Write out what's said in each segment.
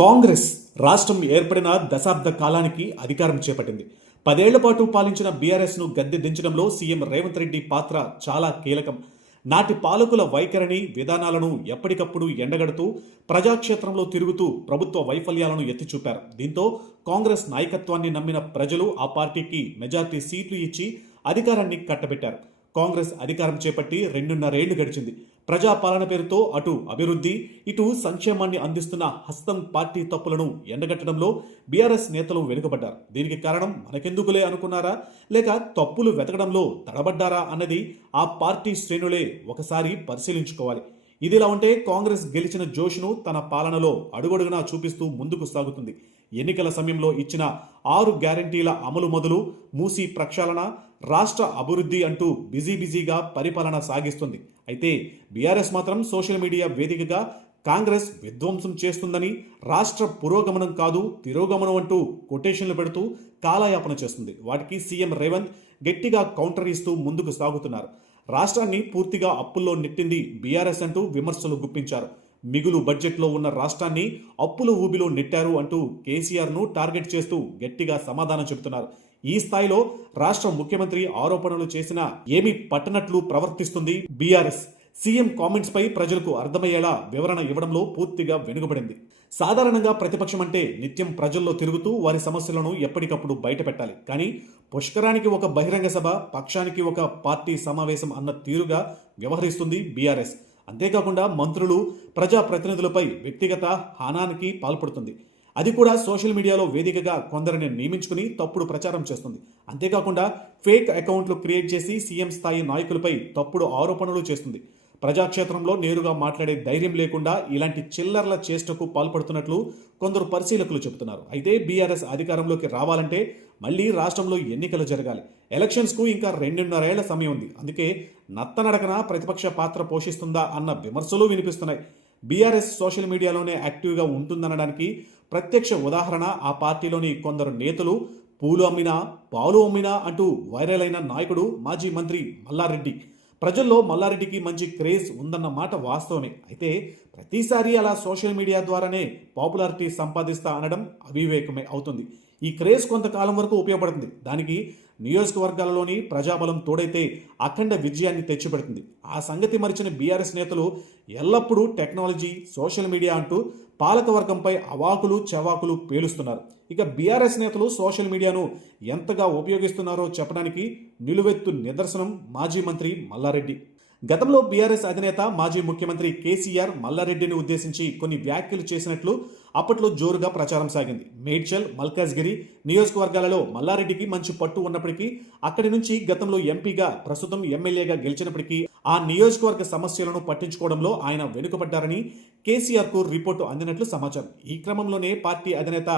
కాంగ్రెస్ రాష్ట్రం ఏర్పడిన దశాబ్ద కాలానికి అధికారం చేపట్టింది. 10 ఏళ్ల పాటు పాలించిన బీఆర్ఎస్ను గద్దె దించడంలో సీఎం రేవంత్ రెడ్డి పాత్ర చాలా కీలకం. నాటి పాలకుల వైఖరిని, విధానాలను ఎప్పటికప్పుడు ఎండగడుతూ ప్రజాక్షేత్రంలో తిరుగుతూ ప్రభుత్వ వైఫల్యాలను ఎత్తిచూపారు. దీంతో కాంగ్రెస్ నాయకత్వాన్ని నమ్మిన ప్రజలు ఆ పార్టీకి మెజార్టీ సీట్లు ఇచ్చి అధికారాన్ని కట్టబెట్టారు. కాంగ్రెస్ అధికారం చేపట్టి 2.5 ఏళ్లు గడిచింది. ప్రజాపాలన పేరుతో అటు అభివృద్ధి, ఇటు సంక్షేమాన్ని అందిస్తున్న హస్తం పార్టీ తప్పులను ఎండగట్టడంలో బీఆర్ఎస్ నేతలు వెనుకబడ్డారు. దీనికి కారణం మనకెందుకులే అనుకున్నారా, లేక తప్పులు వెతకడంలో తడబడ్డారా అన్నది ఆ పార్టీ శ్రేణులే ఒకసారి పరిశీలించుకోవాలి. ఇదిలా ఉంటే కాంగ్రెస్ గెలిచిన జోష్ను తన పాలనలో అడుగడుగునా చూపిస్తూ ముందుకు సాగుతుంది. ఎన్నికల సమయంలో ఇచ్చిన 6 గ్యారంటీల అమలు మొదలు మూసీ ప్రక్షాళన, రాష్ట్ర అభివృద్ధి అంటూ బిజీగా పరిపాలన సాగిస్తుంది. అయితే బీఆర్ఎస్ మాత్రం సోషల్ మీడియా వేదికగా కాంగ్రెస్ విధ్వంసం చేస్తుందని, రాష్ట్ర పురోగమనం కాదు తిరోగమనం అంటూ కొటేషన్లు పెడుతూ కాలయాపన చేస్తుంది. వాటికి సీఎం రేవంత్ గట్టిగా కౌంటర్ ఇస్తూ ముందుకు సాగుతున్నారు. రాష్ట్రాన్ని పూర్తిగా అప్పుల్లో నెట్టింది బీఆర్ఎస్ అంటూ విమర్శలు గుప్పించారు. మిగులు బడ్జెట్లో ఉన్న రాష్ట్రాన్ని అప్పుల ఊబిలో నెట్టారు అంటూ కేసీఆర్ను టార్గెట్ చేస్తూ గట్టిగా సమాధానం చెబుతున్నారు. ఈ స్థాయిలో రాష్ట్ర ముఖ్యమంత్రి ఆరోపణలు చేసినా ఏమీ పట్టనట్లు ప్రవర్తిస్తుంది బీఆర్ఎస్. సీఎం కామెంట్స్ పై ప్రజలకు అర్థమయ్యేలా వివరణ ఇవ్వడంలో పూర్తిగా వెనుకబడింది. సాధారణంగా ప్రతిపక్షం అంటే నిత్యం ప్రజల్లో తిరుగుతూ వారి సమస్యలను ఎప్పటికప్పుడు బయటపెట్టాలి. కానీ పుష్కరానికి ఒక బహిరంగ సభ, పక్షానికి ఒక పార్టీ సమావేశం అన్న తీరుగా వ్యవహరిస్తుంది బీఆర్ఎస్. అంతేకాకుండా మంత్రులు, ప్రజాప్రతినిధులపై వ్యక్తిగత హానానికి పాల్పడుతుంది. అది కూడా సోషల్ మీడియాలో వేదికగా కొందరిని నియమించుకుని తప్పుడు ప్రచారం చేస్తుంది. అంతేకాకుండా ఫేక్ అకౌంట్లు క్రియేట్ చేసి సీఎం స్థాయి నాయకులపై తప్పుడు ఆరోపణలు చేస్తుంది. ప్రజాక్షేత్రంలో నేరుగా మాట్లాడే ధైర్యం లేకుండా ఇలాంటి చిల్లర్ల చేష్టకు పాల్పడుతున్నట్లు కొందరు పరిశీలకులు చెబుతున్నారు. అయితే బీఆర్ఎస్ అధికారంలోకి రావాలంటే మళ్లీ రాష్ట్రంలో ఎన్నికలు జరగాలి. ఎలక్షన్స్కు ఇంకా 2.5 ఏళ్ల సమయం ఉంది. అందుకే నత్తనడకన ప్రతిపక్ష పాత్ర పోషిస్తుందా అన్న విమర్శలు వినిపిస్తున్నాయి. బీఆర్ఎస్ సోషల్ మీడియాలోనే యాక్టివ్గా ఉంటుందనడానికి ప్రత్యక్ష ఉదాహరణ ఆ పార్టీలోని కొందరు నేతలు పూలు అమ్మినా పాలు అమ్మినా అంటూ వైరల్ అయిన నాయకుడు మాజీ మంత్రి మల్లారెడ్డి. ప్రజల్లో మల్లారెడ్డికి మంచి క్రేజ్ ఉందన్న మాట వాస్తవమే. అయితే ప్రతిసారి అలా సోషల్ మీడియా ద్వారానే పాపులారిటీ సంపాదిస్తా అనడం అవివేకమే అవుతుంది. ఈ క్రేజ్ కొంతకాలం వరకు ఉపయోగపడుతుంది. దానికి నియోజకవర్గాలలోని ప్రజాబలం తోడైతే అఖండ విజయాన్ని తెచ్చిపెడుతుంది. ఆ సంగతి మరిచిన బీఆర్ఎస్ నేతలు ఎల్లప్పుడూ టెక్నాలజీ, సోషల్ మీడియా అంటూ పాలకవర్గంపై అవాకులు చవాకులు పేలుస్తున్నారు. ఇక బీఆర్ఎస్ నేతలు సోషల్ మీడియాను ఎంతగా ఉపయోగిస్తున్నారో చెప్పడానికి నిలువెత్తు నిదర్శనం మాజీ మంత్రి మల్లారెడ్డి. గతంలో బీఆర్ఎస్ అధినేత మాజీ ముఖ్యమంత్రి కేసీఆర్ మల్లారెడ్డిని ఉద్దేశించి కొన్ని వ్యాఖ్యలు చేసినట్లు అప్పట్లో జోరుగా ప్రచారం సాగింది. మేడ్చల్, మల్కాజ్గిరి నియోజకవర్గాలలో మల్లారెడ్డికి మంచి పట్టు ఉన్నప్పటికీ అక్కడి నుంచి గతంలో ఎంపీగా, ప్రస్తుతం ఎమ్మెల్యేగా గెలిచినప్పటికీ ఆ నియోజకవర్గ సమస్యలను పట్టించుకోవడంలో ఆయన వెనుకబడ్డారని కేసీఆర్కు రిపోర్టు అందినట్లు సమాచారం. ఈ క్రమంలోనే పార్టీ అధినేత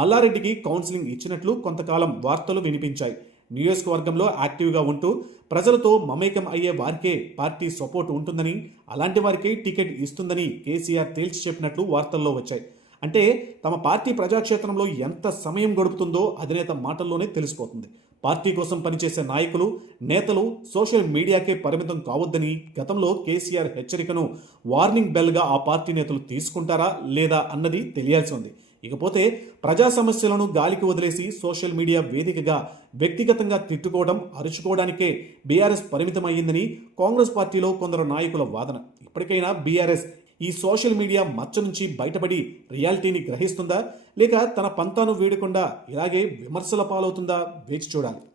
మల్లారెడ్డికి కౌన్సిలింగ్ ఇచ్చినట్లు కొంతకాలం వార్తలు వినిపించాయి. నియోజకవర్గంలో యాక్టివ్గా ఉంటూ ప్రజలతో మమేకం అయ్యే వారికే పార్టీ సపోర్ట్ ఉంటుందని, అలాంటి వారికే టికెట్ ఇస్తుందని కేసీఆర్ తేల్చి చెప్పినట్లు వార్తల్లో వచ్చాయి. అంటే తమ పార్టీ ప్రజాక్షేత్రంలో ఎంత సమయం గడుపుతుందో అధినేత మాటల్లోనే తెలిసిపోతుంది. పార్టీ కోసం పనిచేసే నాయకులు, నేతలు సోషల్ మీడియాకే పరిమితం కావద్దని గతంలో కేసీఆర్ హెచ్చరికను వార్నింగ్ బెల్గా ఆ పార్టీ నేతలు తీసుకుంటారా లేదా అన్నది తెలియాల్సి ఉంది. ఇకపోతే ప్రజా సమస్యలను గాలికి వదిలేసి సోషల్ మీడియా వేదికగా వ్యక్తిగతంగా తిట్టుకోవడం, అరుచుకోవడానికే బీఆర్ఎస్ పరిమితమయ్యిందని కాంగ్రెస్ పార్టీలో కొందరు నాయకుల వాదన. ఇప్పటికైనా బీఆర్ఎస్ ఈ సోషల్ మీడియా మచ్చ నుంచి బయటపడి రియాలిటీని గ్రహిస్తుందా, లేక తన పంతాను వీడకుండా ఇలాగే విమర్శల పాలవుతుందా వేచి చూడాలి.